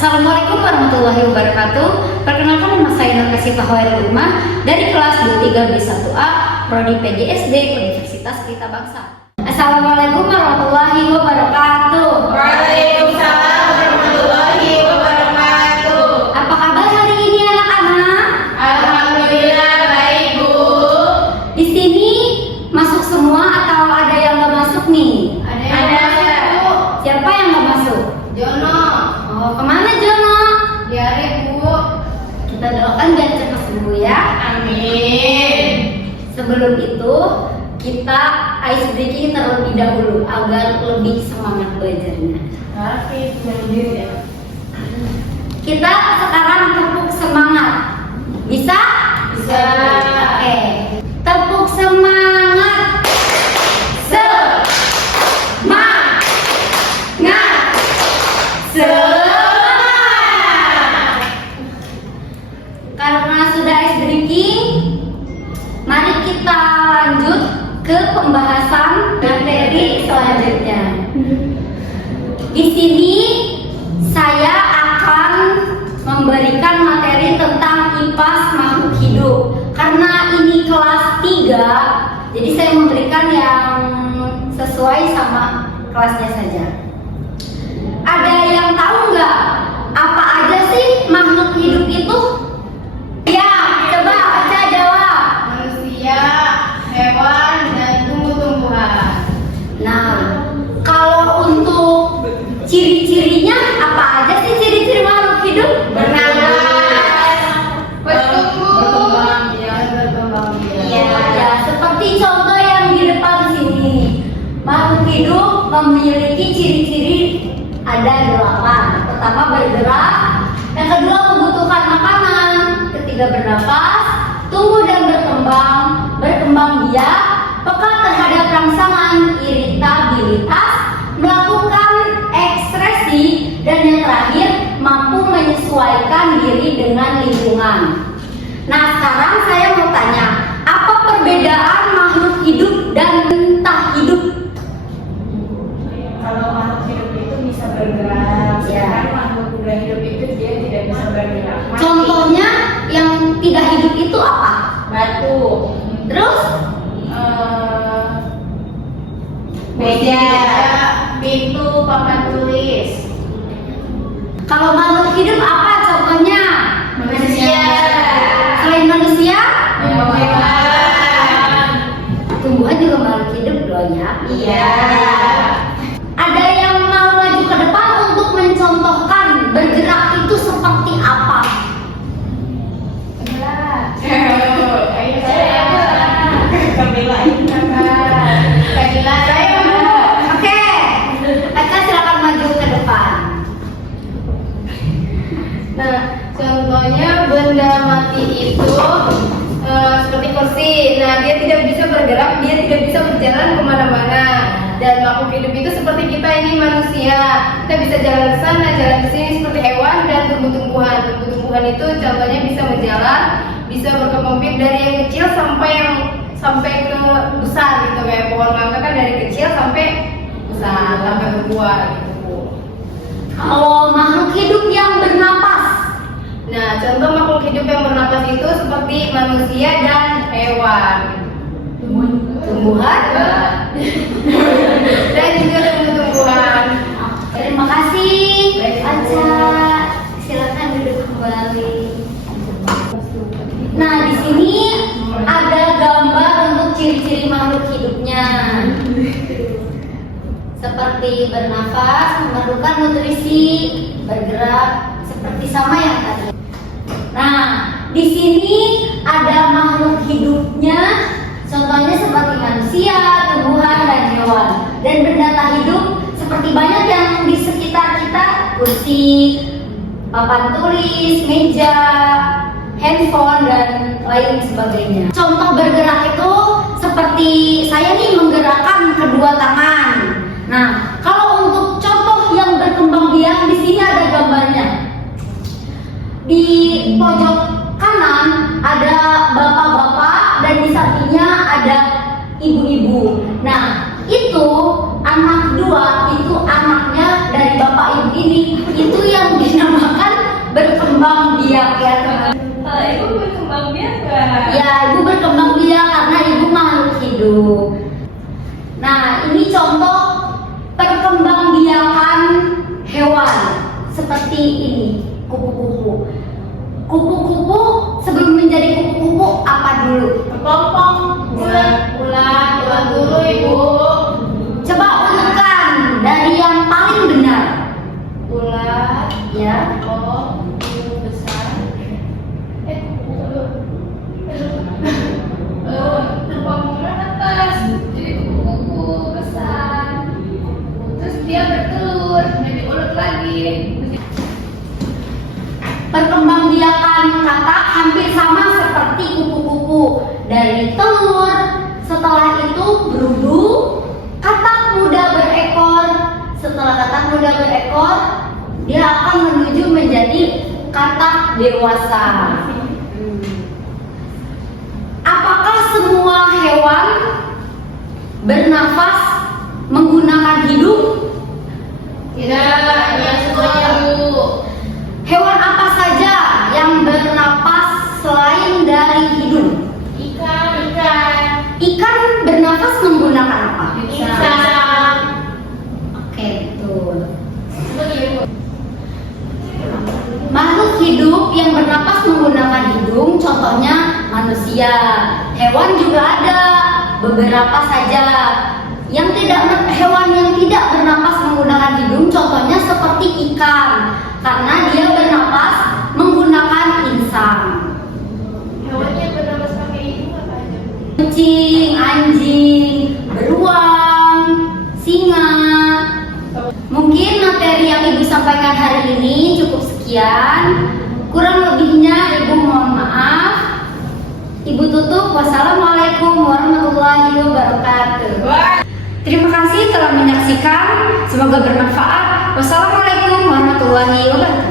Assalamualaikum warahmatullahi wabarakatuh. Perkenalkan, nama saya Nur Kasifah Hoirul Umah dari kelas 23B1A Prodi PGSD Universitas Pelita Bangsa. Assalamualaikum warahmatullahi wabarakatuh. Waalaikumsalam warahmatullahi wabarakatuh. Apa kabar hari ini anak-anak? Alhamdulillah baik, Bu. Di sini masuk semua atau ada yang nggak masuk nih? Ada, Bu. Siapa yang nggak masuk? Jono. Oh, kemana Jono? Diare, Bu. Kita doakan biar cepat sembuh ya. Amin. Sebelum itu kita ice breaking terlebih dahulu agar lebih semangat belajarnya. Oke, sendiri ya. Kita sekarang tepuk semangat. Bisa? Bisa. Oke. Tepuk semangat. Semangat. Semangat. Karena sudah ice breaking, mari kita lanjut ke pembahasan materi selanjutnya. Di sini saya akan memberikan materi tentang IPAS makhluk hidup. Karena ini kelas 3, jadi saya memberikan yang sesuai sama kelasnya saja. Ada yang tahu nggak apa aja sih makhluk hidup itu? Ya, coba baca jawab. Manusia, hewan, dan tumbuh-tumbuhan. Nah, kalau untuk ciri-cirinya apa aja sih ciri-ciri makhluk hidup? Bernapas, bertumbuh, berkembang. Ya, seperti contoh yang di depan sini. Makhluk hidup memiliki ciri-ciri ada 8. Pertama bergerak, yang kedua membutuhkan makanan, ketiga bernapas, tumbuh dan berkembang biak, peka terhadap rangsangan, iritabilitas, melakukan ekspresi, dan yang terakhir mampu menyesuaikan diri dengan lingkungan. Nah, sekarang saya mau tanya, apa perbedaan makhluk hidup dan entah hidup? Kalau makhluk hidup itu bisa bergerak, sedangkan makhluk tidak hidup itu dia tidak bisa bergerak. Mati. Contohnya yang tidak hidup itu apa? Batu, Terus? meja, pintu, papan tulis. Kalau makhluk hidup apa contohnya? Manusia. Selain manusia? Hewan. Tumbuhan juga makhluk hidup loh ya. Iya. Ada yang mau maju ke depan untuk mencontohkan bergerak itu seperti apa? Ayo saya. Kamila ini kakak. Kamila saya. Oke, Eka silakan maju ke depan. Nah, contohnya benda mati itu seperti kursi. Nah, dia tidak bisa bergerak, dia tidak bisa berjalan kemana-mana. Dan makhluk hidup itu seperti kita ini manusia. Kita bisa jalan ke sana, jalan ke sini seperti hewan dan tumbuh-tumbuhan. Tumbuh-tumbuhan itu contohnya bisa berjalan, bisa berkembang biak dari yang kecil sampai ke besar gitu, kayak pohon mangga kan dari kecil sampai besar sampai berbuah gitu. Kalau makhluk hidup yang bernapas, Nah, contoh makhluk hidup yang bernapas itu seperti manusia dan hewan. tumbuhan. Dan juga tumbuh-tumbuhan. Terima kasih, Baik, Bu. Aca. Silakan duduk kembali. Nah, di sini ada gambar untuk ciri-ciri makhluk hidupnya. Seperti bernafas, memerlukan nutrisi, bergerak, seperti sama yang tadi. Nah, di sini ada makhluk hidupnya, contohnya seperti manusia, tumbuhan, dan hewan. Dan benda tak hidup seperti banyak yang di sekitar kita, kursi, papan tulis, meja, handphone, dan lain sebagainya. Contoh bergerak itu seperti saya nih menggerakkan kedua tangan. Nah, kalau untuk contoh yang berkembang biak, di sini ada gambarnya. Di pojok kanan ada bapak-bapak dan di sampingnya ada ibu-ibu. Nah, itu anak dua, itu anaknya dari bapak ibu ini, itu yang dinamakan contoh perkembangbiakan hewan seperti ini, kupu-kupu. Kupu-kupu sebelum menjadi kupu-kupu apa dulu? Kepompong. Ulat dulu ibu. Coba urutkan dari yang paling benar. Ulat. Ya. Besar. Kepompong atas. Jadi kupu-kupu besar. Terus dia bertelur. Jadi ulat lagi. Perkembangbiakan katak hampir sama seperti kupu-kupu. Dari telur, setelah itu berudu, katak muda berekor. Setelah katak muda berekor, dia akan menuju menjadi katak dewasa. Apakah semua hewan bernafas menggunakan hidung? Tidak, ya semuanya bu. Hewan apa saja yang bernapas selain dari hidung? Ikan. Ikan bernafas menggunakan apa? Ikan. Oke, betul. Makhluk hidup yang bernapas menggunakan hidung, contohnya manusia. Hewan juga ada, beberapa saja. Hewan yang tidak bernapas menggunakan hidung, contohnya seperti ikan, karena dia bernapas menggunakan insang. Hewannya bernapas pakai hidung apa aja? Kucing, anjing, beruang, singa. Mungkin materi yang Ibu sampaikan hari ini cukup sekian. Kurang lebihnya Ibu mohon maaf. Ibu tutup. Wassalamualaikum warahmatullahi wabarakatuh. Terima kasih telah menyaksikan. Semoga bermanfaat. Wassalamualaikum warahmatullahi wabarakatuh.